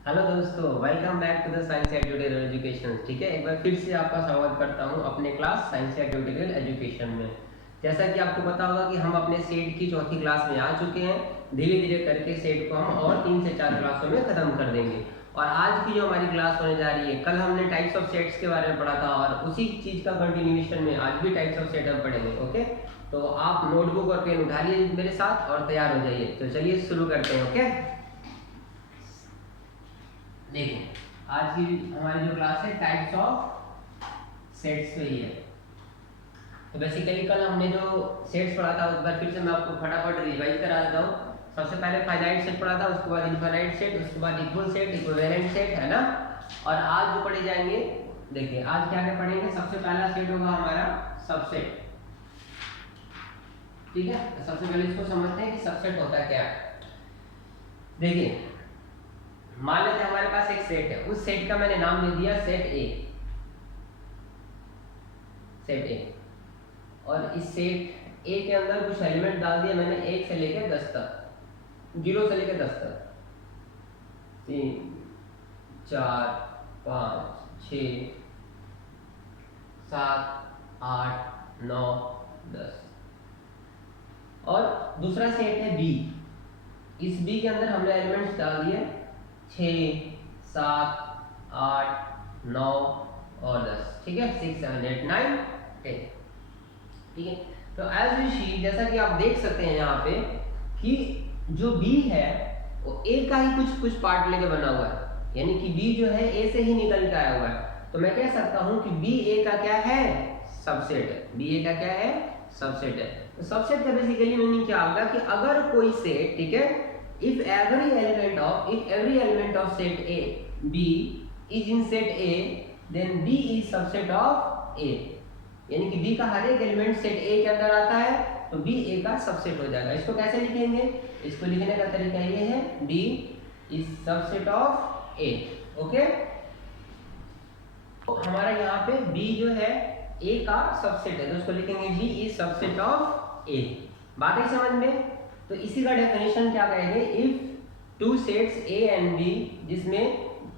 Hello दोस्तों, welcome back to the science and tutorial education. ठीक है, एक बार फिर से आपका स्वागत करता हूं अपने class science and tutorial education में। जैसा कि आपको पता होगा कि हम अपने सेट की चौथी क्लास में आ चुके हैं। धीरे धीरे करके सेट को हम और 3 से 4 क्लासों में खत्म कर देंगे। और आज की जो हमारी क्लास होने जा रही है, कल हमने टाइप्स ऑफ सेट्स के बारे में पढ़ा था और उसी चीज का कंटिन्यूएशन में आज भी टाइप्स ऑफ सेट हम पढ़ेंगे। ओके, तो आप नोटबुक और पेन उठा लीजिए मेरे साथ और तैयार हो जाइए। तो चलिए शुरू करते हैं। ओके, देखिए आज की हमारी जो क्लास है टाइप्स ऑफ सेट्स पे ही है। तो बेसिकली कल हमने जो सेट्स पढ़ा था एक बार फिर से मैं आपको फटाफट रिवाइज करा देता हूँ। सबसे पहले फाइनाइट सेट पढ़ा था, उसके बाद इनफाइनाइट सेट, उसके बाद इक्वल सेट, इक्विवेलेंट सेट, है ना। और आज जो पढ़े जाएंगे, देखिए आज क्या क्या पढ़ेंगे। सबसे पहला सेट होगा हमारा सबसेट। ठीक है, तो सबसे पहले इसको समझते हैं कि सबसेट होता क्या है। देखिए मान लेते हैं हमारे पास एक सेट है, उस सेट का मैंने नाम दे दिया सेट ए। सेट ए, और इस सेट ए के अंदर कुछ एलिमेंट डाल दिए मैंने 1 से लेकर 10 तक, 0 से लेकर 10 तक। 3 4 5 6 7 8 9 10। और दूसरा सेट है बी। इस बी के अंदर हमने एलिमेंट्स डाल दिए 6 7 8 9 और 10। ठीक है, 6 7 8 9 10। ठीक है, तो एज वी सी, जैसा कि आप देख सकते हैं यहाँ पे कि जो बी है वो ए का ही कुछ पार्ट लेके बना हुआ है। यानी कि बी जो है ए से ही निकल के आया हुआ है। तो मैं कह सकता हूँ कि बी ए का क्या है, सबसेट है। बी ए का क्या है, सबसेट है। तो सबसेट का बेसिकली मीनिंग क्या होगा कि अगर कोई सेट, ठीक है, if every element of set A B is in set A, then B is subset of A। यानी कि B का हर एक एलिमेंट सेट A के अंदर आता है तो B A का सबसेट हो जाएगा। इसको कैसे लिखेंगे, इसको लिखने का तरीका ये है, B is subset of A। Okay, तो हमारा यहाँ पे B जो है A का सबसेट है, तो उसको लिखेंगे B is subset of A। बात है समझ में। तो इसी का डेफिनेशन क्या कहेंगे, if two sets A and B जिसमें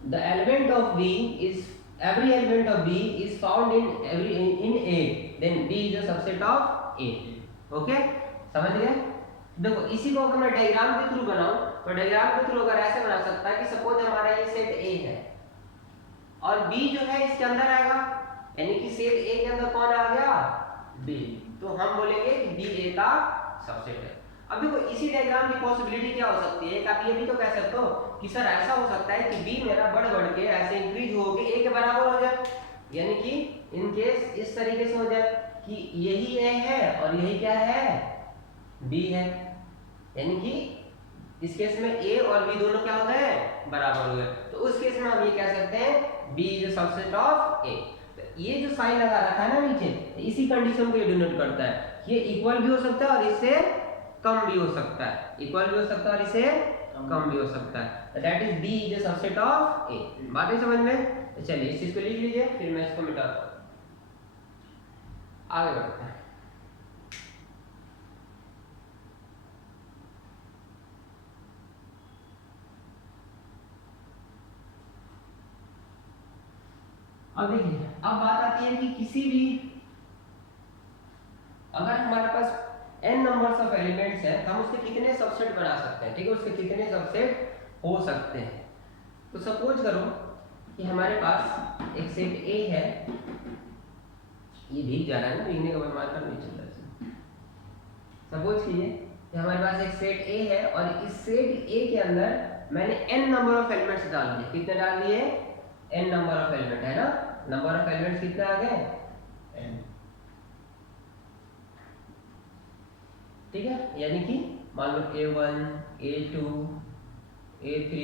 the element of B is every element of B is found in A, then B is a subset of A। Okay, समझ गए। देखो इसी को अगर मैं डायग्राम के थ्रू बनाऊं तो डायग्राम के थ्रू अगर ऐसे बना सकता है कि सपोज हमारा ये सेट A है और B जो है इसके अंदर आएगा, यानी कि सेट A के अंदर कौन आ गया, B। तो हम बोलेंगे कि B A का सबसेट है। अब देखो इसी डायग्राम की पॉसिबिलिटी क्या हो सकती है, आप ये भी तो कह सकते हो कि सर ऐसा हो सकता है कि B मेरा बढ़ के ऐसे इंक्रीज हो के A के बराबर हो जाए। यानी कि इन केस इस तरीके से हो जाए कि यही A है और यही क्या है, B है। यानी कि इस केस में A और B दोनों क्या हो गए, बराबर हो गए। तो उस केस में हम ये कह सकते हैं B is a subset of A। ये जो साइन लगा रखा है ना नीचे, इसी कंडीशन को ये डिनोट करता है। ये इक्वल भी हो सकता है और इससे कम भी हो सकता है, इक्वल भी हो सकता है और इससे कम भी हो सकता है। That is B is a subset of A. बात है समझ में। चलिए इस चीज को लिख लीजिए, फिर मैं इसको मिटाता हूं, आगे बढ़ते हैं। अब देखिए, अब बात आती है कि किसी भी अगर हमारे पास n नंबर्स ऑफ एलिमेंट्स हैं तो हम उसके कितने सबसेट बना सकते हैं। ठीक है, उसके कितने सबसेट हो सकते हैं। तो सपोज करो कि हमारे पास एक सेट A है, ये भीग जा रहा है ना, भीगने का मन मारकर नहीं चल रहा। सपोज कीजिए कि हमारे पास एक सेट A है और इस सेट A के अंदर मैंने n नंबर ऑफ एलिमेंट्स डाल दिए। कितने डाल दिए, n नंबर ऑफ एलिमेंट, है ना। नंबर ऑफ एलिमेंट्स कितने आ गए, n। ठीक है, यानी कि मान लो A1 A2 A3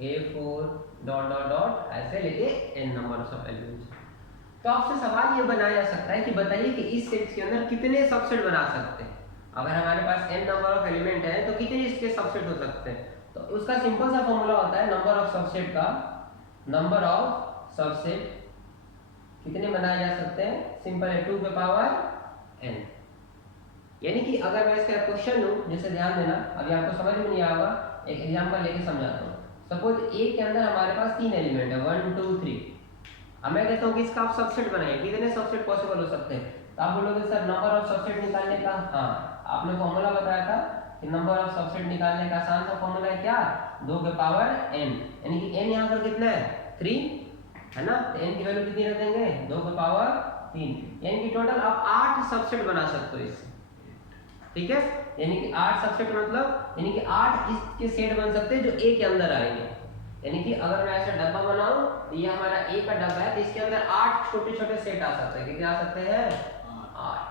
A4 dot dot dot ऐसे लेके n नंबर ऑफ एलिमेंट्स। तो आपसे सवाल ये बनाया जा सकता है कि बताइए कि इस सेट के अंदर कितने सबसेट बना सकते हैं। अगर हमारे पास n नंबर ऑफ एलिमेंट है तो कितने इसके सबसेट हो सकते हैं। तो उसका सिंपल सा फॉर्मूला होता है नंबर ऑफ सबसेट का, नंबर ऑफ सबसेट कितने बनाए जा सकते हैं, सिंपल है 2 के पावर n। यानी कि अगर मैं इसका क्वेश्चन लूं, जैसे ध्यान देना, अभी आपको समझ में नहीं आएगा, एक एग्जांपल लेके समझाता हूं। सपोज ए के अंदर हमारे पास 3 एलिमेंट है 1 2 3। अब मैं कहता हूँ कि इसका आप सबसेट बनाइए, कितने सबसेट पॉसिबल हो सकते हैं? तो आप बोलोगे सर नंबर ऑफ सबसेट निकालने का, हाँ आपने फॉर्मूला बताया था कि नंबर ऑफ सबसेट निकालने का आसान सा फॉर्मूला है क्या, 2 के पावर n, यानी कि n यहाँ पर कितना है 3 है ना, तो n की वैल्यू कितनी रख देंगे 2 के पावर 3, यानी कि टोटल आप 8 सबसेट बना सकते हो इससे, ठीक है। यानी कि 8 सबसेट मतलब यानी कि 8 इसके सेट बन सकते हैं जो a के अंदर आएंगे। यानी कि अगर मैं ऐसा डब्बा बनाऊं तो ये हमारा ए का डब्बा है, तो इसके अंदर 8 छोटे छोटे सेट आ सकते हैं। कितने आ सकते हैं 8,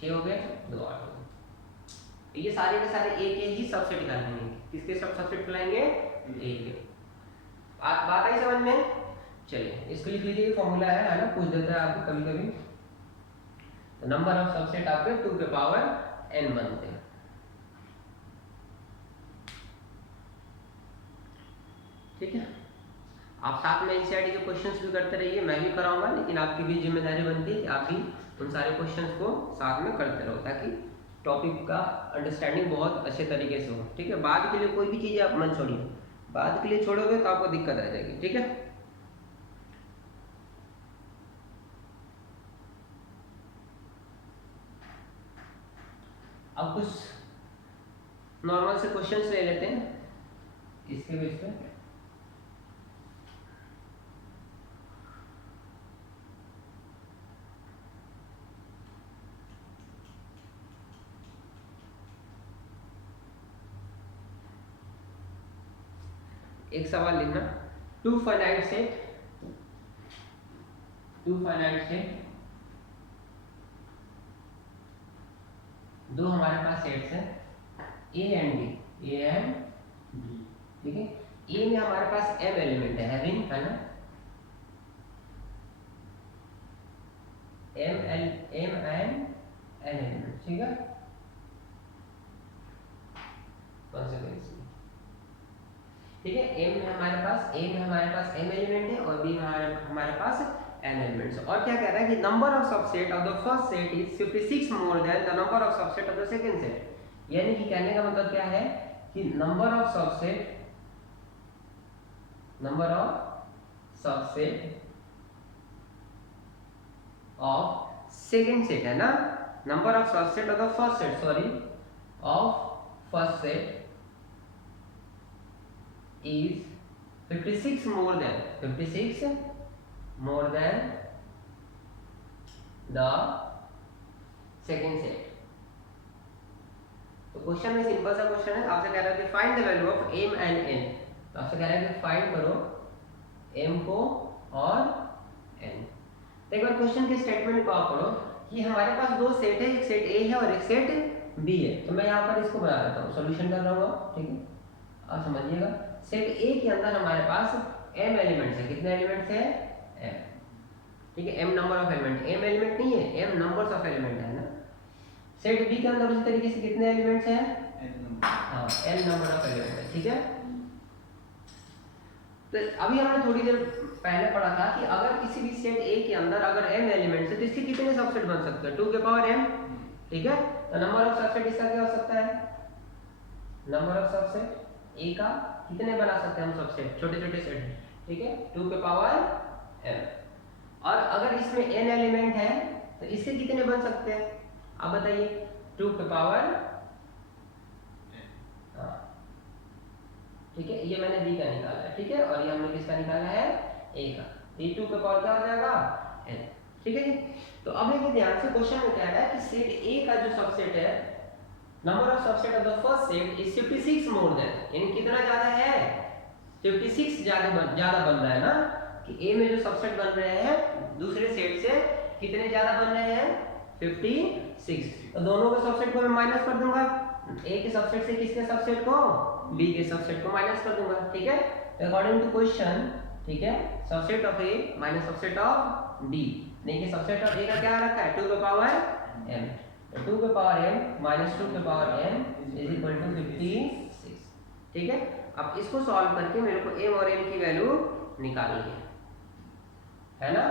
6 हो गए 2 8 हो गए। ये सारे के सारे ए के ही सबसेट निकालेंगे। किसके सब सबसेट लाएंगे ए के। बात आई समझ में? चलिए इसको लिख लीजिए, फॉर्मूला है ना, पूछ देता है आपको कभी कभी। तो नंबर ऑफ सबसेट आपके 2 के पावर n बनते हैं, ठीक है। आप साथ में एनसीईआरटी के क्वेश्चंस भी करते रहिए, मैं भी कराऊंगा, लेकिन आपकी भी जिम्मेदारी बनती है कि आप भी उन सारे क्वेश्चंस को साथ में करते रहो, ताकि टॉपिक का अंडरस्टैंडिंग बहुत अच्छे तरीके से हो, ठीक है। बाद के लिए कोई भी चीज़ आप मत छोड़िए, बाद के लिए छोड़ोगे तो आपको दिक्कत आ जाएगी, ठीक है। अब कुछ नॉर्मल से क्वेश्चंस ले लेते हैं इसके बेस पे। एक सवाल लिखना, टू फाइनाइट सेट दो हमारे पास सेट्स हैं ए एंड डी, ठीक है। ए में हमारे पास m एलिमेंट है, हैविंग है ना, m एंड n एलिमेंट, ठीक है। ठीक है, m में हमारे पास a में हमारे पास m एलिमेंट है और b में हमारे पास n एलिमेंट्स। और क्या कह रहा है कि number of subset of the first set is 56 more than the number of subset of the second set. यानी कि कहने का मतलब क्या है कि number of subset of second set है ना, number of subset of the first set, sorry of first set is 56 more than the second set। तो क्वेश्चन में सिंपल सा क्वेश्चन है, आपसे कह रहा है कि find the value of m and n। तो आपसे कह रहा है कि फाइंड करो m को और n। तो एक बार क्वेश्चन के स्टेटमेंट को आप पढ़ो कि हमारे पास दो सेट है, एक सेट a है और एक सेट b है। तो मैं यहाँ पर इसको बना देता हूँ, सॉल्यूशन कर रहा हूँ, ठीक है। आप समझिएगा, सेट ए के अंदर हमारे पास m एलिमेंट्स है। कितने एलिमेंट्स है m, ठीक है। m number of element, m element नहीं है, m नंबर्स ऑफ एलिमेंट है ना। सेट बी के अंदर उसी तरीके से कितने एलिमेंट्स हैं, हाँ n नंबर ऑफ एलिमेंट है, ठीक है। तो अभी हमने थोड़ी देर पहले पढ़ा था कि अगर किसी भी सेट ए के अंदर अगर m एलिमेंट्स है तो इसके कितने सबसेट बन सकते हैं, 2 के पावर m, ठीक है। तो नंबर ऑफ सबसेट इसका क्या हो सकता है, नंबर ऑफ सबसेट ए का कितने बना सकते हैं हम सबसेट, छोटे छोटे सेट, ठीक है, 2 के पावर m। और अगर इसमें n एलिमेंट है तो इसके कितने बन सकते हैं, आप बताइए, 2 के पावर, हाँ ठीक है, ये मैंने b का निकाला है, ठीक है, और ये हमने किसका निकाला है a का, ये 2 के पावर क्या हो जाएगा n, ठीक है जी। तो अब देखिए ध्यान से, क्वेश्चन में क्या है कि सेट a का जो सबसेट है, number of subset of the first set is 56 more than, यानी कितना ज्यादा है 56 ज्यादा बन रहा है ना, कि a में जो सबसेट बन रहे हैं दूसरे सेट से कितने ज्यादा बन रहे हैं 56। तो दोनों के सबसेट को मैं माइनस कर दूंगा, a के सबसेट से किसके सबसेट को, b के सबसेट को माइनस कर दूंगा, ठीक है। अकॉर्डिंग टू क्वेश्चन, ठीक है, subset of a minus subset of b, नहीं कि सबसेट ऑफ a का क्या रखा है 2 के पावर m, 2 के पावर m माइनस 2 के power m is equal to 56, ठीक है। अब इसको सॉल्व करके मेरे को m और n की वैल्यू निकालनी है ना।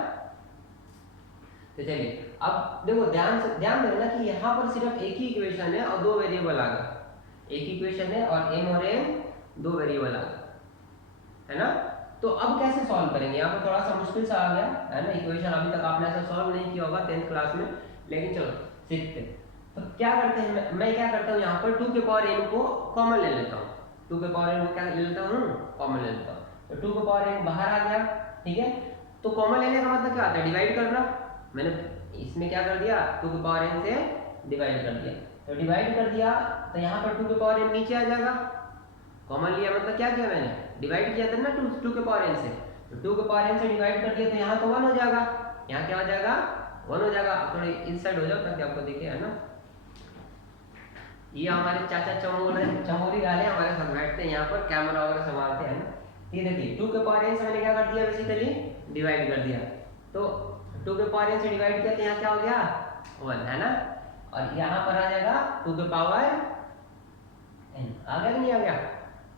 तो चलिए अब देखो ध्यान देना कि यहाँ पर सिर्फ एक ही इक्वेशन है और दो वेरिएबल आ गए, एक इक्वेशन है और m और n दो वेरिएबल आ गए, है ना। तो अब कैसे सॉल्व करेंगे, यहाँ पर थोड़ा सा मुश्किल सा आ गया है ना इक्वेशन, अभी तक आपने ऐसा सॉल्व नहीं किया होगा 10th क्लास में, लेकिन चलो सीखते हैं। तो क्या करते हैं, मैं क्या करता हूँ यहाँ पर 2 के पावर n को कॉमन ले लेता हूँ, 2 के पावर n को क्या ले लेता हूँ, कॉमन ले लेता हूँ। तो 2 के पावर n बाहर आ गया, ठीक है। तो कॉमन लेने का मतलब क्या होता है, डिवाइड करना। मैंने इसमें क्या कर दिया, 2 के पावर n से डिवाइड कर दिया, तो डिवाइड कर दिया तो यहाँ पर 2 के पावर n नीचे आ जाएगा। कॉमन लिया मतलब क्या किया मैंने, डिवाइड किया था ना 2 के पावर n से, तो 2 के पावर n से डिवाइड कर दिया तो यहाँ तो 1 हो जाएगा, यहाँ क्या हो जाएगा, 1 हो जाएगा। थोड़ी इस साइड हो जाओ ताकि आपको दिखे, है ना। ये हमारे चाचा चमोली वाले हमारे साथ बैठते हैं यहाँ पर, कैमरा वगैरह संभालते हैं ना। ये देखिए 2 के पावर n से मैंने क्या कर दिया, बेसिकली डिवाइड कर दिया, तो 2 के पावर n से डिवाइड किया तो यहाँ क्या हो गया, 1, है ना। और यहाँ पर आ जाएगा 2 के पावर n, आ गया कि नहीं आ गया,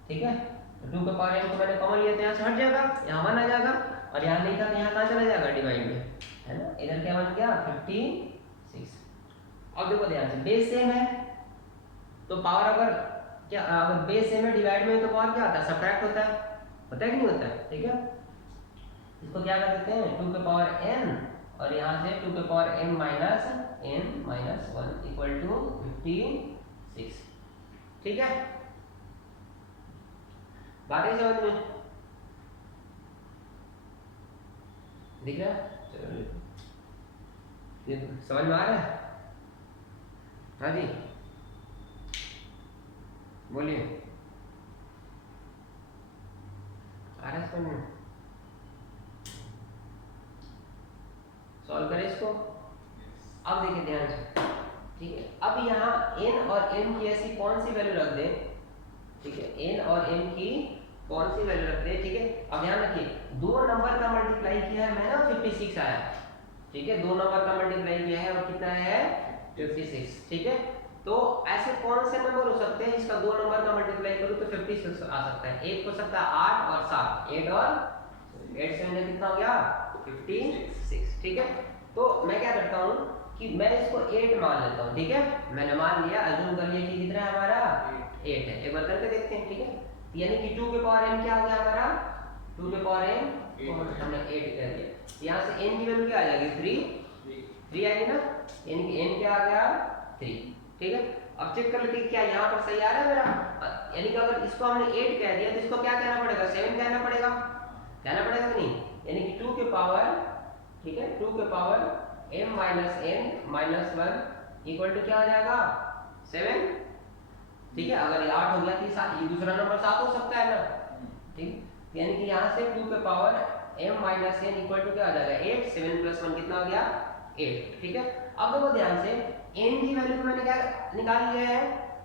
ठीक है। तो 2 के पावर n को मैंने कॉमन लिया तो यहाँ से हट जाएगा, यहाँ 1 आ जाएगा, और यहाँ नहीं था तो यहाँ कहाँ चला जाएगा, डिवाइड में, है ना। इधर क्या बन गया 56। अब देखो ध्यान से, बेस सेम है तो पावर अगर क्या, अगर बेस सेम है डिवाइड में तो पावर क्या होता है, सब्ट्रैक्ट होता है कि नहीं होता है, ठीक है। इसको क्या कर देते हैं 2 के पावर n, और यहाँ से 2 के power n minus n - 1 equal to 56, ठीक है। बात है समझ में, दिख रहा है, चलो ये समझ में आ रहा है, हाँ जी बोलिए, आ रहा है समझ में, सॉल्व करें इसको। अब देखिए ध्यान से, ठीक है। अब यहाँ n और m की ऐसी कौन सी वैल्यू रख दें, ठीक है, n और m की कौन सी वैल्यू रख दें, ठीक है। अब ध्यान रखिए, दो नंबर का मल्टीप्लाई किया है मैंने और 56 आया, ठीक है, दो नंबर का मल्टीप्लाई किया है और कितना है 56, ठीक है। तो ऐसे कौन से नंबर हो सकते हैं इसका दो नंबर का मल्टीप्लाई करूं तो 56 आ सकता है। एक हो सकता है 8 और 7, 8 और 8 से मैंने कितना हो गया 56, ठीक है। तो मैं क्या करता हूँ कि मैं इसको 8 मान लेता हूँ, ठीक है। मैंने मान लिया, अज्यूम कर लिया कि कितना है हमारा 8 है, एक बार करके देखते हैं, ठीक है। यानी कि 2 के पावर n क्या हो गया हमारा, 2 के पावर n को हमने 8 कर दिया, यहाँ से n की वैल्यू क्या आ जाएगी 3 आएगी ना, यानी कि n क्या आ गया 3, ठीक है। अब चेक कर लेते हैं क्या यहाँ पर सही आ रहा है मेरा, यानी कि अगर इसको हमने 8 कह दिया तो इसको क्या कहना पड़ेगा 7 कहना पड़ेगा कि नहीं, यानी कि 2 के पावर, ठीक है, 2 के power m minus n minus 1 equal to क्या हो जाएगा 7, ठीक है। अगर ये 8 हो गया तो ये दूसरा नंबर 7 हो सकता है ना, ठीक, यानी कि यहाँ से 2 के power m minus n equal to क्या आ जाएगा 8, 7 प्लस 1 कितना हो गया 8, ठीक है। अब देखो ध्यान से, n की वैल्यू को मैंने क्या निकाल लिया है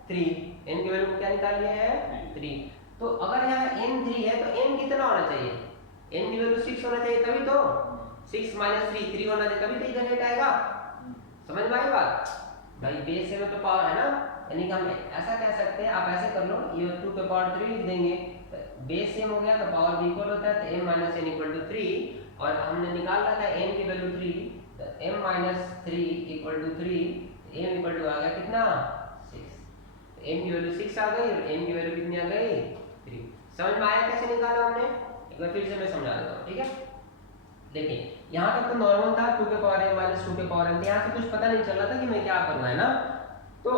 3, n की वैल्यू को क्या निकाल लिया है 3, तो अगर यहाँ n 3 है तो n कितना होना चाहिए, n की वैल्यू 6 होना चाहिए, तभी तो 6 माइनस 3 होना चाहिए, तभी तो इधर 8 आएगा। समझ में आई बात भाई, बेस में तो पावर है ना, यानी कि हम ऐसा कह सकते हैं, आप ऐसे कर लो, ये 2 के पावर 3 लिख देंगे, बेस सेम हो गया तो पावर भी इक्वल होता है, तो m minus n equal to 3, और हमने निकाल रखा है n की वैल्यू 3, तो m minus 3 equal to 3, m equal to आ गया कितना 6, तो m की वैल्यू 6 आ गई और n की वैल्यू कितनी आ गई 3। समझ में आया कैसे निकाला हमने, एक बार फिर से मैं समझा देता हूँ, ठीक है। देखिए यहाँ तक तो नॉर्मल था, 2 के पावर m माइनस 2 के पावर n, यहाँ से कुछ पता नहीं चल रहा था कि मैं क्या करूँ, है ना। तो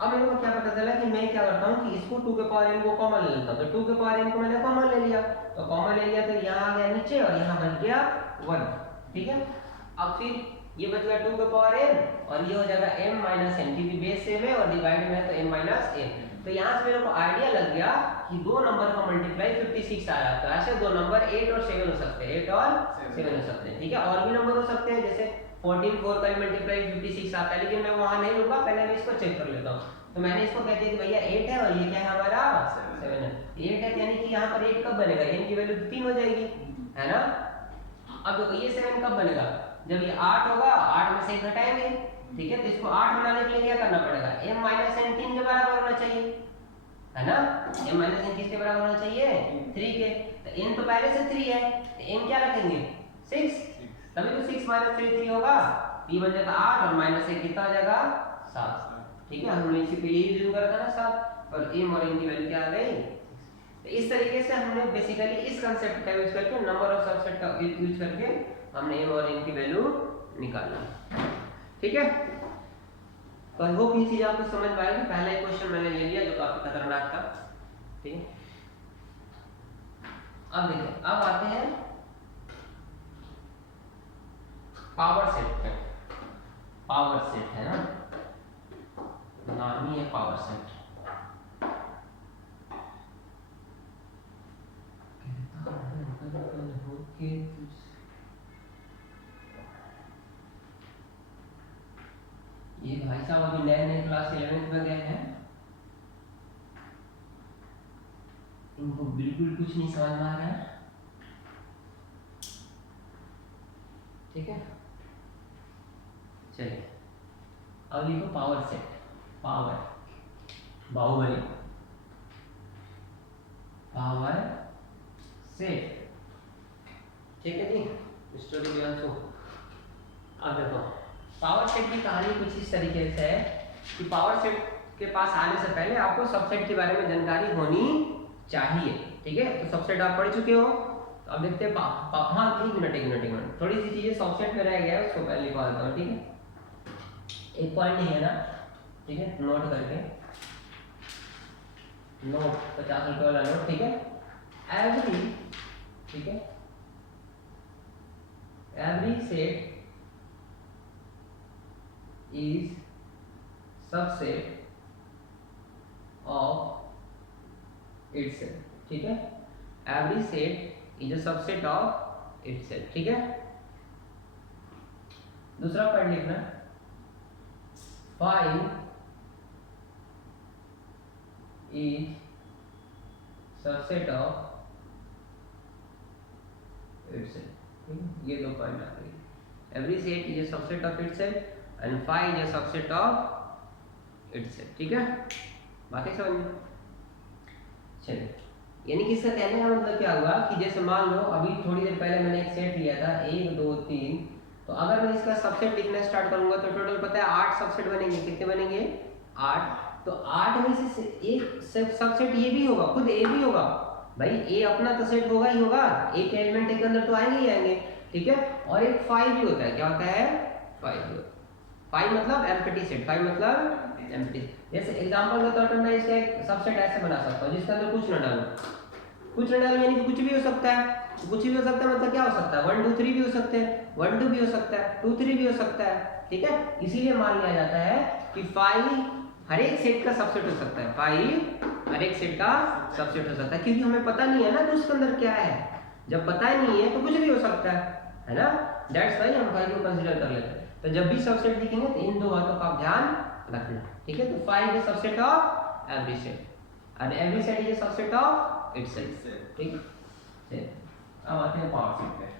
अब मेरे को क्या पता चला कि मैं क्या करता हूँ कि इसको 2 के पावर n को कॉमन ले लेता हूँ, तो 2 के पावर n को मैंने कॉमन ले लिया, तो कॉमन ले लिया तो यहाँ आ गया नीचे और यहाँ बच गया 1, ठीक है। अब फिर ये बच गया 2 के पावर n और ये हो जाएगा m माइनस n, क्योंकि बेस सेम है और डिवाइड में है तो m माइनस n। तो यहाँ से मेरे को आइडिया लग गया कि दो नंबर का मल्टीप्लाई 56 आया, तो ऐसे दो नंबर 8 और 7 हो सकते हैं, 8 और 7 हो सकते हैं, ठीक है। और भी नंबर हो सकते हैं, जैसे 14 4 का मल्टीप्लाई 56 आता है, लेकिन मैं वहां नहीं रुका, पहले मैं इसको चेक कर लेता हूँ। तो मैंने इसको कह दिया कि भैया 8 है और ये क्या है हमारा 7 है, 8 है, यानी कि यहाँ पर 8 कब बनेगा, n की वैल्यू 3 हो जाएगी, है ना। अब देखो ये 7 कब बनेगा, जब ये 8 होगा, 8 में से 1 घटाएंगे, ठीक है। तो इसको 8 बनाने के लिए क्या करना पड़ेगा, m माइनस n 3 के बराबर होना चाहिए, है ना। m माइनस n किसके बराबर होना चाहिए 3 के, तो n तो पहले से 3 है, तो m क्या रखेंगे 6, तभी तो 6 माइनस 3 3 होगा, p बन जाएगा 8 और माइनस 1 कितना हो जाएगा 7, ठीक है। हमने इसी पे यही यूज करा था ना 7, और m और n की वैल्यू क्या आ गई 6। इस तरीके से हमने बेसिकली इस कंसेप्ट का यूज करके, नंबर ऑफ सबसेट का यूज करके हमने m और n की वैल्यू निकालना। ठीक है, तो आई होप ये चीज आपको समझ पाएगी। पहला एक क्वेश्चन मैंने ले लिया जो काफी खतरनाक था। ठीक है, अब देखिए, अब आते हैं पावर सेट पे। पावर सेट है ना, नाम ही है पावर सेट। ये भाई साहब अभी नए नए क्लास 11th में गए हैं, इनको बिल्कुल कुछ नहीं समझ में आ रहा है। ठीक है, चलिए अब लिखो power set. Power, Baahubali, power set. ठीक है जी, मिस्टर दिव्यांशु। अब देखो, पावर सेट की कहानी कुछ इस तरीके से है कि पावर सेट के पास आने से पहले आपको सबसेट के बारे में जानकारी होनी चाहिए। ठीक है, तो सबसेट आप पढ़ चुके हो। तो अब देखते हैं हाँ, एक मिनट, थोड़ी सी चीजें सबसेट में रह गया है, उसको पहले लिखवा देता हूँ। ठीक है, एक पॉइंट नहीं है ना, ठीक है, नोट करके, नोट 50 रुपये वाला नोट। ठीक है, एवरी, ठीक है, every set is subset of itself। ठीक है, every set is a subset of itself। ठीक है, दूसरा पॉइंट लिखना, five is subset of itself। ठीक है, ये दो पॉइंट आ गए। every set is a subset of itself and phi is a subset of itself। ठीक है, बातें समझ में? चलिए, यानी कि इसका कहने का मतलब क्या हुआ कि जैसे मान लो अभी थोड़ी देर पहले मैंने एक सेट लिया था 1 2 3, तो अगर मैं इसका सबसेट लिखना स्टार्ट करूंगा तो टोटल पता है 8 सबसेट बनेंगे। कितने बनेंगे? 8। तो 8 में से एक सबसेट ये भी होगा, खुद ए भी होगा। भाई ए अपना तो सेट होगा ही होगा, एक एलिमेंट के अंदर तो आएंगे ही आएंगे। ठीक है, और एक फाइव भी होता है। क्या होता है? फाइव भी होता है। फाइव मतलब एम्प्टी सेट, फाइव मतलब एम्प्टी। जैसे एग्जांपल के तौर पर मैं इसका एक सबसेट ऐसे बना सकता हूँ जिसके अंदर कुछ न डालूं, कुछ न डालूं यानी कि कुछ भी हो सकता है। कुछ भी हो सकता है मतलब क्या हो सकता है? 1 2 3 भी हो सकते हैं, 1 2 भी हो सकता है, 2 3 भी हो सकता है। ठीक है, इसीलिए मान लिया जाता है कि फाइव हर एक सेट का सबसेट हो सकता है। फाइव हर एक सेट का सबसेट हो सकता है, क्योंकि हमें पता नहीं है ना कि उसके अंदर क्या है। जब पता ही नहीं है तो कुछ भी हो सकता है ना। दैट्स व्हाई हम फाइव को कंसीडर कर लेते हैं। तो जब भी सबसेट लिखेंगे तो इन दो बातों का आप ध्यान रखना। ठीक है, तो five is subset of every set and every set is subset of itself. ठीक है, अब आते हैं पावर सेट पे।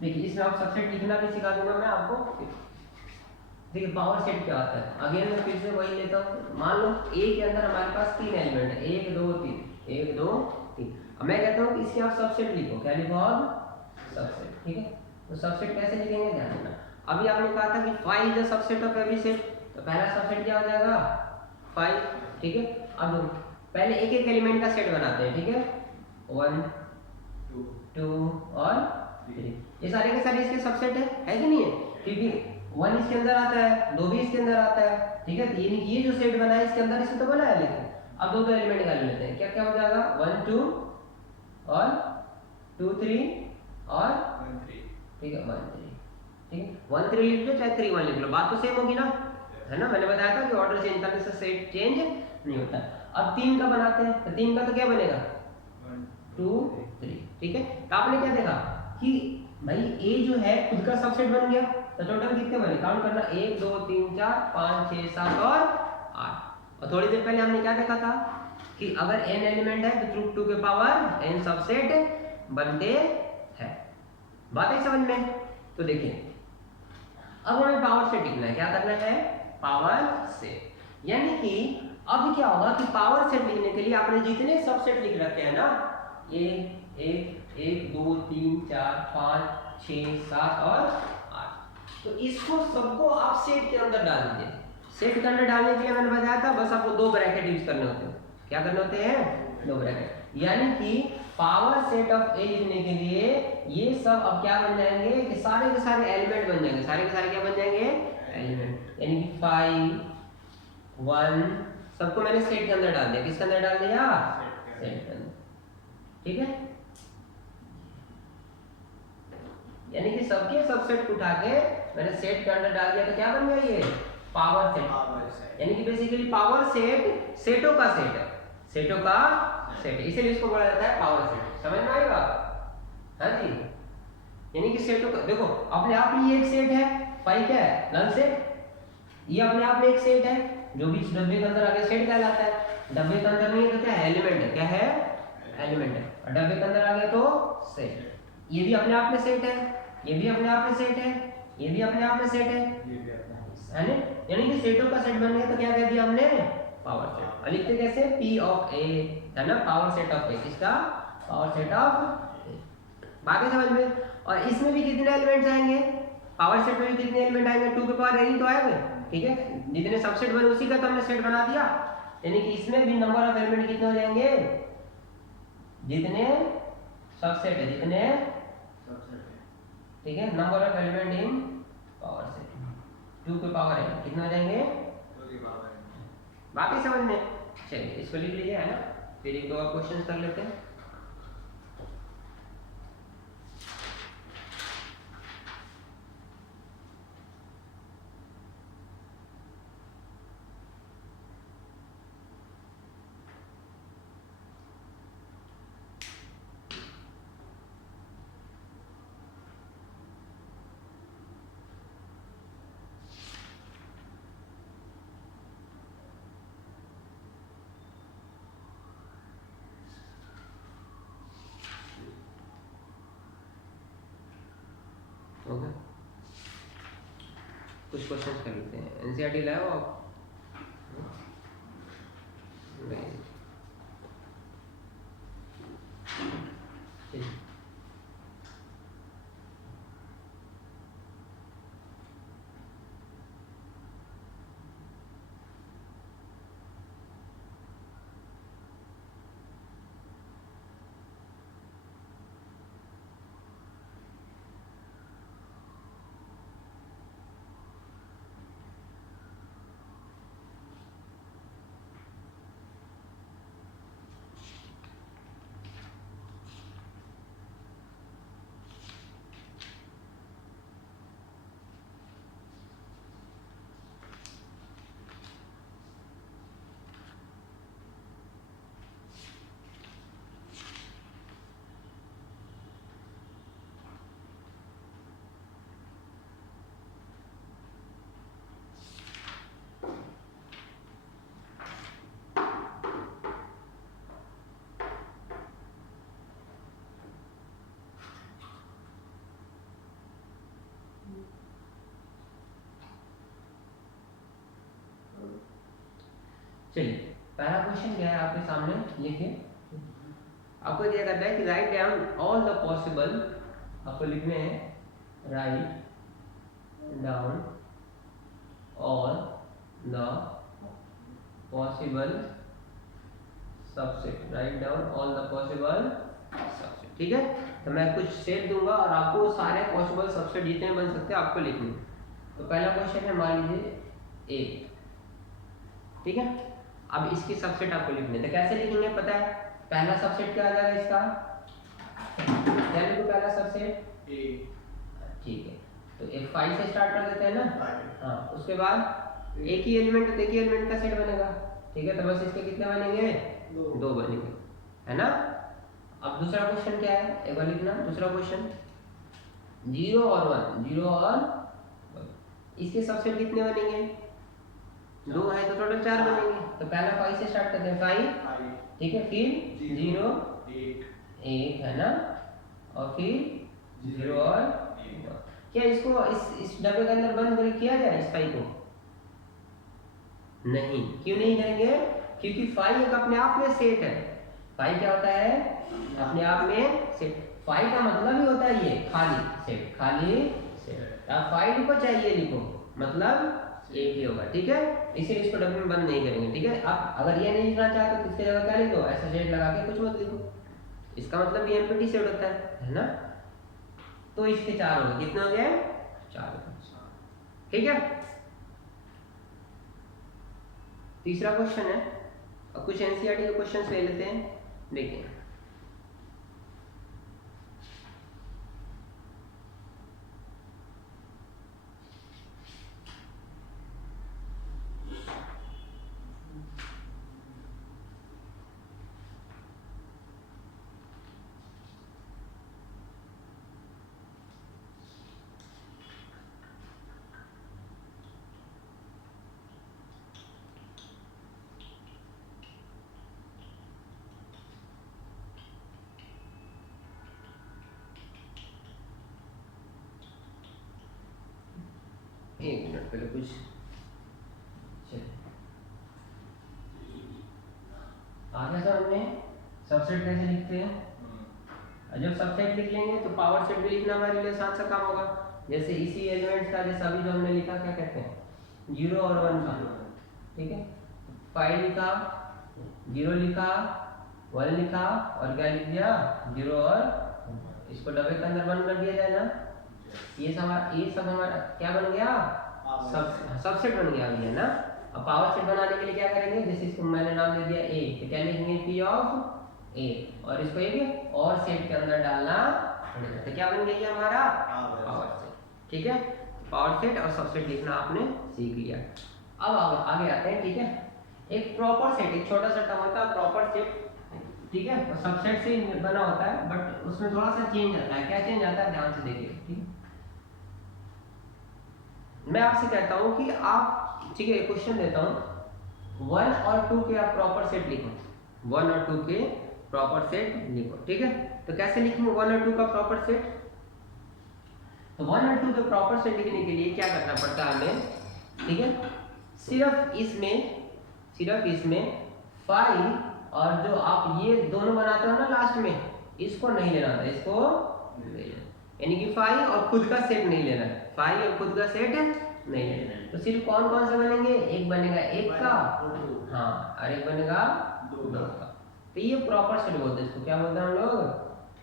देखिए, इसमें आप सबसेट लिखना भी सिखा दूंगा मैं आपको। देखिए, पावर सेट क्या होता है, अगेन मैं फिर से वही लेता हूँ। मान लो ए के अंदर हमारे पास 3 एलिमेंट है, 1 2 3, 1 2 3। अब मैं कहता हूँ कि इसके आप सबसेट लिखो। क्या लिखो आप? सबसेट। ठीक है, तो सबसेट कैसे लिखेंगे ध्यान देना। अभी आपने कहा था कि 5 is the subset of every set, तो पहला सबसेट क्या हो जाएगा? 5। ठीक है, अब पहले एक एक एलिमेंट का सेट बनाते हैं। ठीक है, 1 2 और 3, ये सारे के सारे इसके सबसेट है कि नहीं है? क्योंकि 1 इसके अंदर आता है, 2 भी इसके अंदर आता है। ठीक है, ये जो सेट बना है इसके अंदर इसे तो बना है, लेकिन अब दो एलिमेंट निकाल लेते हैं। क्या क्या हो जाएगा? 1 2 और 2 3 और 1 3। ठीक है, 1 3। ठीक है, 1 3 लिख लो चाहे 3 1 लिख लो, बात तो सेम होगी ना, है ना। मैंने बताया था कि ऑर्डर चेंज करने से सेट चेंज नहीं होता। अब 3 का बनाते हैं, तो 3 का तो क्या बनेगा? 1 2 3। ठीक है, तो आपने क्या देखा कि भाई ए जो है खुद का सबसेट बन गया। तो टोटल कितने बने? काउंट करना, 1 2 3 4 5 6 7 और 8। और थोड़ी देर पहले हमने क्या देखा था कि अगर n एलिमेंट है तो 2 के पावर n सबसेट बनते हैं। बात है समझ में? तो देखिए, अब हमें पावर सेट लिखना है। क्या करना है? Power set. यानी कि अब क्या होगा कि पावर सेट लिखने के लिए आपने जितने सबसेट लिख रखे हैं ना, ये 1 1 2 3 4 5 6 7 और 8, तो इसको सबको आप सेट के अंदर डाल दीजिए। सेट के अंदर डालने के लिए मैंने बताया था बस आपको दो ब्रैकेट यूज करने होते हैं। क्या करने होते हैं? दो ब्रैकेट। यानी कि पावर सेट ऑफ ए लिखने के लिए ये सब अब क्या बन जाएंगे कि सारे के सारे एलिमेंट बन जाएंगे। सारे के सारे क्या बन जाएंगे? एलिमेंट। यानी कि 5 1 सबको मैंने सेट के अंदर डाल दिया। किसके अंदर डाल दिया? सेट के अंदर। ठीक है, यानी कि सबके सबसेट उठा के मैंने सेट के अंदर डाल दिया तो क्या बन गया? ये पावर सेट। यानी कि बेसिकली पावर सेट सेटों का सेट है। सेटों का सेट, इसीलिए इसको बोला जाता है पावर सेट। समझ में आएगा? हाँ जी। यानी कि सेटों का, देखो अपने आप में ये एक सेट है। 5 क्या है? Null set. ये अपने आप में एक सेट है जो भी डब्बे के अंदर आगे सेट कहलाता है। डब्बे के अंदर नहीं है तो क्या है? एलिमेंट है। क्या है? एलिमेंट है। और डब्बे के अंदर आ गया तो सेट। ये भी अपने आप में सेट है, ये भी अपने आप में सेट है, ये भी अपने आप में सेट है, है ना? यानी कि सेटों का सेट बन गया तो क्या कह दिया हमने? Power set. और लिखते कैसे? P ऑफ A, है ना? Power set of A। किसका? Power set of A। बाकी समझ में? और इसमें भी कितने एलिमेंट्स आएंगे? पावर सेट में भी कितने एलिमेंट आएंगे? 2 के पावर n ही तो आएंगे। ठीक है, जितने सबसेट बने उसी का तो हमने सेट बना दिया। यानी कि इसमें भी नंबर ऑफ एलिमेंट कितने हो जाएंगे? जितने सबसेट है, जितने सबसेट है। ठीक है, number of element in power set 2 के पावर n कितने हो जाएंगे? 2 के पावर n। बाकी समझ में? चलिए इसको लिख लीजिए, है ना? फिर एक दो और क्वेश्चन कर लेते हैं। ओके, कुछ क्वेश्चंस कर लेते हैं। एनसीईआरटी लाए हो आप? चलिए पहला क्वेश्चन क्या है आपके सामने, लिखिए। आपको क्या करना है कि write down all the possible, आपको लिखने हैं write down all the possible subset. Write down all the possible subset. ठीक है, तो मैं कुछ सेट दूंगा और आपको सारे पॉसिबल सबसेट जितने बन सकते हैं आपको लिखने। तो पहला क्वेश्चन है, मान लीजिए ए। ठीक है, अब इसकी सबसेट आपको लिखने, तो कैसे लिखेंगे पता है? पहला सबसेट क्या आ जाएगा इसका? क्या लिखो पहला सबसेट? ए। ठीक है, तो एक 5 से स्टार्ट कर देते हैं ना। हाँ, उसके बाद एक ही एलिमेंट, तो एक ही एलिमेंट का सेट बनेगा। ठीक है, तो बस इसके कितने बनेंगे? 2 बनेंगे, है ना? अब दूसरा क्वेश्चन क्या है, एक बार लिखना। दूसरा क्वेश्चन 0 और 1, 0 और 1, इसके सबसेट कितने बनेंगे? 2 है तो टोटल 4 बनेंगे। तो पहला 5 से स्टार्ट करते हैं, 5। ठीक है, फिर 0 1 है ना, और फिर 0 और 1। क्या इसको इस डब्बे के अंदर बंद करके किया जाए इस 5 को? नहीं। क्यों नहीं करेंगे? क्योंकि 5 एक अपने आप में सेट है। 5 क्या होता है? अपने आप में सेट। 5 का मतलब ही होता है ये खाली सेट, खाली सेट। आप 5 लिखो चाहे ये लिखो, मतलब एक ही होगा, ठीक है। इसीलिए इसको डब्ल्यू में बंद नहीं करेंगे, ठीक है। आप अगर ये नहीं लिखना चाहते तो इसके जगह क्या लिखो, ऐसा शेड लगा के कुछ मत लिखो, इसका मतलब ये एम्प्टी शेड होता है ना। तो इसके 4 हो गए, कितने हो गए, 4 हो गए, ठीक है। तीसरा क्वेश्चन है, अब कुछ एनसीईआरटी के क्वेश्चंस ले लेते हैं, देखिए। एक मिनट पहले कुछ आगे समझ में, सबसेट कैसे लिखते हैं। जब सबसेट लिख लेंगे तो पावर सेट भी लिखना हमारे लिए आसान सा काम होगा। जैसे इसी एलिमेंट्स का जैसे अभी जो हमने लिखा, क्या कहते हैं, 0 और 1 का, ठीक है। 5 लिखा, 0 लिखा, 1 लिखा और क्या लिख दिया, 0 और इसको डबल के अंदर 1 कर दिया जाए ना, ये सब हमारा क्या बन गया, सबसेट बन गया अभी, है ना। अब पावर सेट बनाने के लिए क्या करेंगे, जैसे इसको मैंने नाम दे दिया ए, तो क्या लिखेंगे, पी ऑफ ए, और इसको एक और सेट के अंदर डालना पड़ेगा, तो क्या बन गया हमारा पावर सेट, ठीक है। पावर सेट और सबसेट लिखना आपने सीख लिया। अब आगे आते हैं, ठीक है। एक प्रॉपर सेट, एक छोटा सा टर्म होता है प्रॉपर सेट, ठीक है, तो सबसेट से बना होता है, बट उसमें थोड़ा सा चेंज आता है। क्या चेंज आता है, ध्यान से देखिए, ठीक है। मैं आपसे कहता हूं कि आप, ठीक है, क्वेश्चन देता हूं, 1 और 2 के आप प्रॉपर सेट लिखो, 1 और 2 के प्रॉपर सेट लिखो, ठीक है। तो कैसे लिखेंगे 1 और 2 का प्रॉपर सेट, तो 1 और 2 के प्रॉपर सेट लिखने के लिए क्या करना पड़ता है हमें, ठीक है। सिर्फ इसमें 5 और जो आप ये दोनों बनाते हो ना लास्ट में, इसको नहीं लेना था, इसको ले लेना, यानी कि 5 और खुद का सेट नहीं लेना है, 5 और खुद का सेट नहीं लेना है। तो सिर्फ कौन कौन से बनेंगे, एक बनेगा 1 का, हाँ, और एक बनेगा 2 का। तो ये प्रॉपर सेट बोलते हैं, इसको क्या बोलते हैं हम लोग,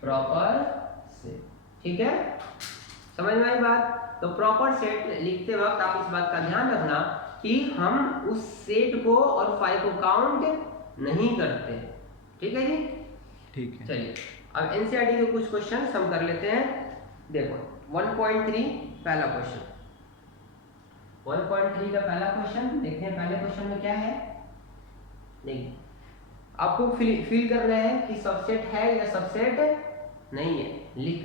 प्रॉपर सेट, ठीक है। समझ में आई बात। तो प्रॉपर सेट लिखते वक्त आप इस बात का ध्यान रखना कि हम उस सेट को और 5 को काउंट नहीं करते, ठीक है जी, ठीक है। चलिए अब एनसीईआरटी के कुछ क्वेश्चन हम कर लेते हैं। देखो 1.3 पहला क्वेश्चन, 1.3 का पहला क्वेश्चन देखते हैं। पहले क्वेश्चन में क्या है, देखिए आपको फील करना है कि सबसेट है या सबसेट नहीं है,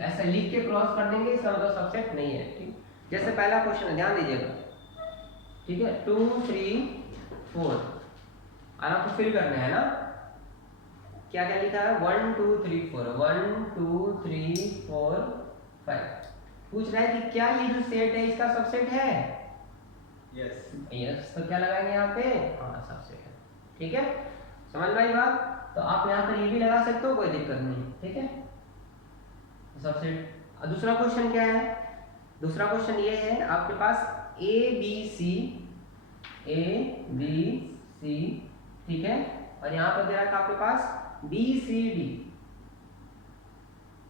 ऐसा लिख के क्रॉस कर देंगे, इसका मतलब सबसेट नहीं है, ठीक। जैसे पहला क्वेश्चन है, ध्यान दीजिएगा, ठीक है, 2 3 4, और आपको फिल करना है ना, क्या क्या लिखा है, 1 2 3 4, 1 2 3 4 5। पूछ रहा है कि क्या ये जो सेट है इसका सबसेट है, यस, तो क्या लगाएंगे यहाँ पे, हाँ सबसेट है, ठीक है। समझ में आई बात। तो आप यहाँ पर ये भी लगा सकते हो, कोई दिक्कत नहीं, ठीक है, सबसेट। दूसरा क्वेश्चन क्या है, दूसरा क्वेश्चन ये है आपके पास ए बी सी, ठीक है, और यहाँ पर दे रखा आपके पास बी सी डी,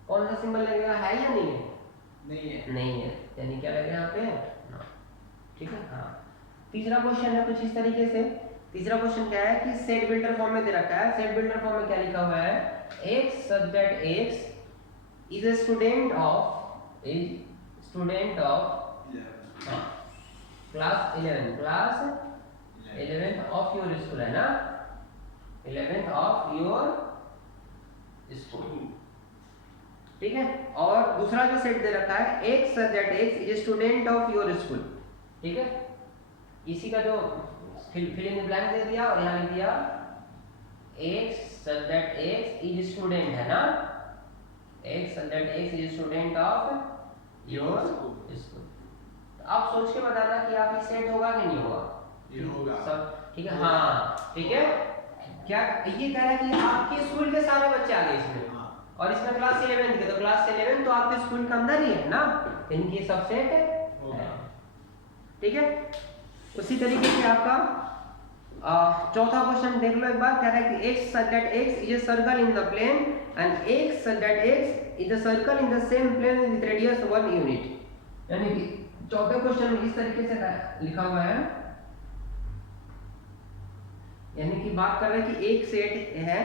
कौन सा सिंबल लगेगा, है या नहीं है, नहीं है, यानी क्या लगेगा यहाँ पे, ठीक है, हाँ। तीसरा क्वेश्चन है कुछ इस तरीके से, तीसरा क्वेश्चन क्या है कि सेट बिल्डर फॉर्म में दे रखा है, सेट बिल्डर फॉर्म में क्या लिखा हुआ है, x such that x is a student of class 11th of your school, है ना, 11th of your school, ठीक है। और दूसरा जो सेट दे रखा है x such that x is a student of your school, ठीक है। इसी का जो फिल इन ब्लैंक दे दिया और यहाँ लिख दिया x such that x is student, है ना, x such that x is student of your school। आप सोच के बताना कि आप ये सेट होगा कि नहीं होगा, ये होगा सब, ठीक है, हाँ, ठीक है। क्या ये कह रहा है कि आपके स्कूल के सारे बच्चे आ गए इसमें, और इसमें क्लास 11 के, तो क्लास 11 तो आपके स्कूल के अंदर ही है ना, यानी कि सबसेट ठीक है। उसी तरीके से आपका चौथा क्वेश्चन देख लो एक बार, कह रहा है कि x such that x is a circle in the plane and x such that x is a circle in the same plane with radius 1 unit। यानी कि चौथे क्वेश्चन में इस तरीके से लिखा हुआ है, यानी कि बात कर रहे हैं कि एक सेट है,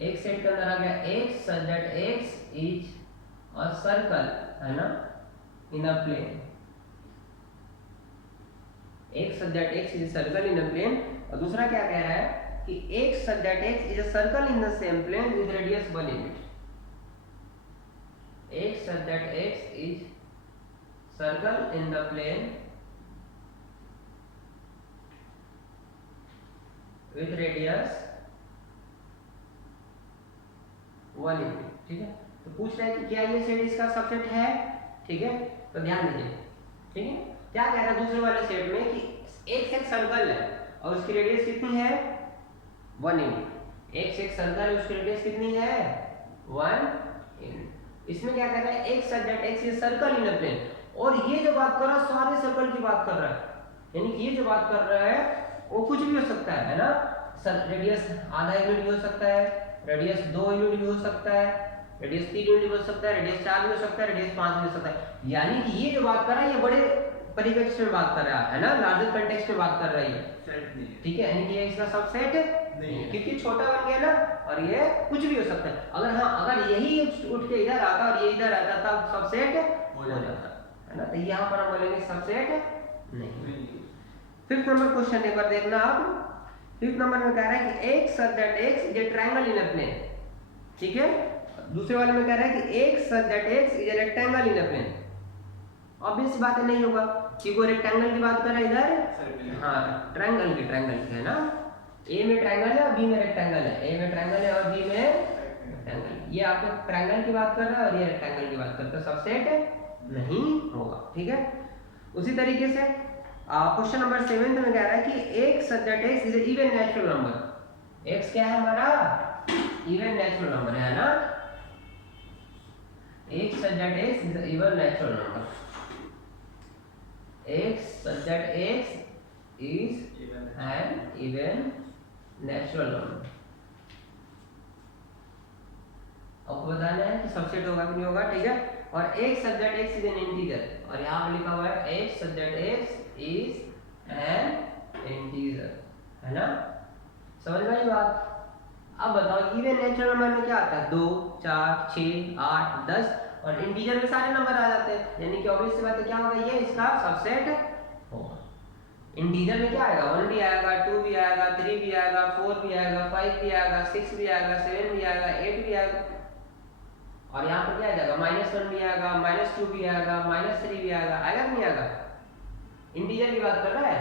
एक सेट के अंदर आ गया x such that x is a circle, है ना, in a plane, x such that x is a circle in a plane। और दूसरा क्या कह रहा है कि x such that x is a circle in the same plane with radius 1 unit। x such that x is circle in the plane with radius 1 unit। ठीक है, तो पूछ रहा है कि क्या ये सेट इसका सबसेट है। ठीक है, तो ध्यान दीजिए। ठीक है, क्या कह रहा है दूसरे वाले सेट में कि x एक सर्कल है और उसकी रेडियस कितनी है 1 यूनिट। x एक सर्कल है, उसकी रेडियस कितनी है 1 यूनिट। इसमें क्या कह रहा है x such that x is circle in a plane, और ये जो बात कर रहा है सारे सर्कल की बात कर रहा है, यानी कि ये जो बात कर रहा है वो कुछ भी हो सकता है ना। रेडियस आधा यूनिट भी हो सकता है, रेडियस 2 यूनिट भी हो सकता है, रेडियस 3 यूनिट भी हो सकता है, रेडियस 4 भी हो सकता है, रेडियस 5 भी हो सकता है। यानी कि ये जो बात कर रहा है ये बड़े परिप्रेक्ष्य में बात कर रहा है ना, लार्जर कंटेक्स्ट में बात कर रही है। ठीक है, यानी कि ये इसका सबसेट नहीं है क्योंकि छोटा बन गया ना, और ये कुछ भी हो सकता है। अगर हाँ, अगर यही उठ के इधर आता और ये इधर आता तब सबसेट हो जाता है ना, तो यहाँ पर हम बोलेंगे सबसेट नहीं। फिफ्थ नंबर क्वेश्चन एक बार देखना आप। फिफ्थ नंबर में कह रहा है कि x such that x is a triangle in a plane। ठीक है, दूसरे वाले में कह रहा है कि x such that x is a rectangle in a plane। Obvious बात है नहीं होगा कि वो रेक्टेंगल की बात कर रहा है इधर, हाँ ट्रायंगल की है ना। ए में ट्रायंगल है और बी में रेक्टेंगल है, ए में ट्रायंगल है और बी में रेक्टेंगल। ये आपके ट्रायंगल की बात कर रहा है और ये रेक्टेंगल की बात करता है, सबसेट नहीं होगा। ठीक है, उसी तरीके से क्वेश्चन नंबर 7 में कह रहा है कि x such that x is a even natural number। x क्या है हमारा even natural number है ना, x such that x is a even natural number। x such that x is an even natural number। आपको बताना है कि subset होगा कि नहीं होगा। ठीक है, और x such that x is an integer, और यहाँ पे लिखा हुआ है x such that x is an integer, है ना। समझ में आई बात। अब बताओ इवन नेचुरल नंबर में क्या आता है 2 4 6 8 10, और इंटीजर में सारे नंबर आ जाते हैं, यानी कि ऑब्वियस सी बात है क्या होगा ये इसका सबसेट होगा। इंटीजर में क्या आएगा 1 भी आएगा, 2 भी आएगा, 3 भी आएगा, 4 भी आएगा, 5 भी आएगा, 6 भी आएगा, 7 भी आएगा, 8 भी आएगा, और यहाँ पर क्या आ जाएगा -1 भी आएगा, -2 भी आएगा, -3 भी आएगा, आएगा कि नहीं आएगा। इंटीजर की बात कर रहा है,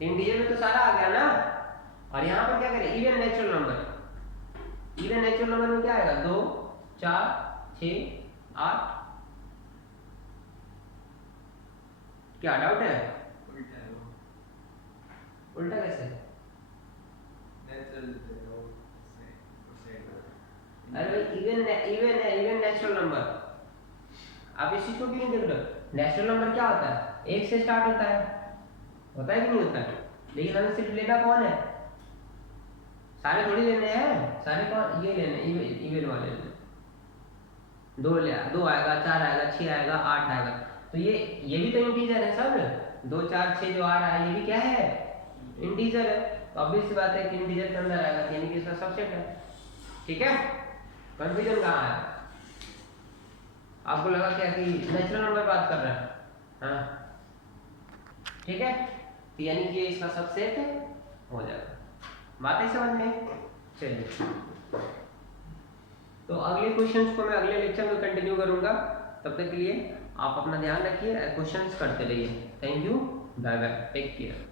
इंटीजर में तो सारा आ गया ना। और यहाँ पर क्या करें even natural number, even natural number में क्या आएगा 2 4 6 8। क्या डाउट है, उल्टा कैसे। अरे भाई इवन नेचुरल नंबर, आप इस चीज को क्यों नहीं देख रहे। नेचुरल नंबर क्या होता है 1 से स्टार्ट होता है कि नहीं होता है, लेकिन हमें सिर्फ लेना कौन है, सारे थोड़ी लेने हैं, सारे कौन ये लेने इवन वाले लेने। 2 आएगा, 4 आएगा, 6 आएगा, 8 आएगा, तो ये भी तो इंटीजर है सब। 2 4 6 जो आ रहा है ये भी क्या है इंटीजर है, तो ऑब्वियस सी बात है कि इंटीजर के अंदर आएगा, यानी कि इसका सबसेट है। ठीक है, कंफ्यूजन कहाँ है, आपको लगा क्या कि नेचुरल नंबर बात कर रहा है, हाँ ठीक है, तो यानी कि इसका सबसेट हो जाएगा। बातें समझ में। चलिए, तो अगले क्वेश्चंस को मैं अगले लेक्चर में कंटिन्यू करूंगा, तब तक के लिए आप अपना ध्यान रखिए, क्वेश्चंस करते रहिए। Thank you, bye bye, take care.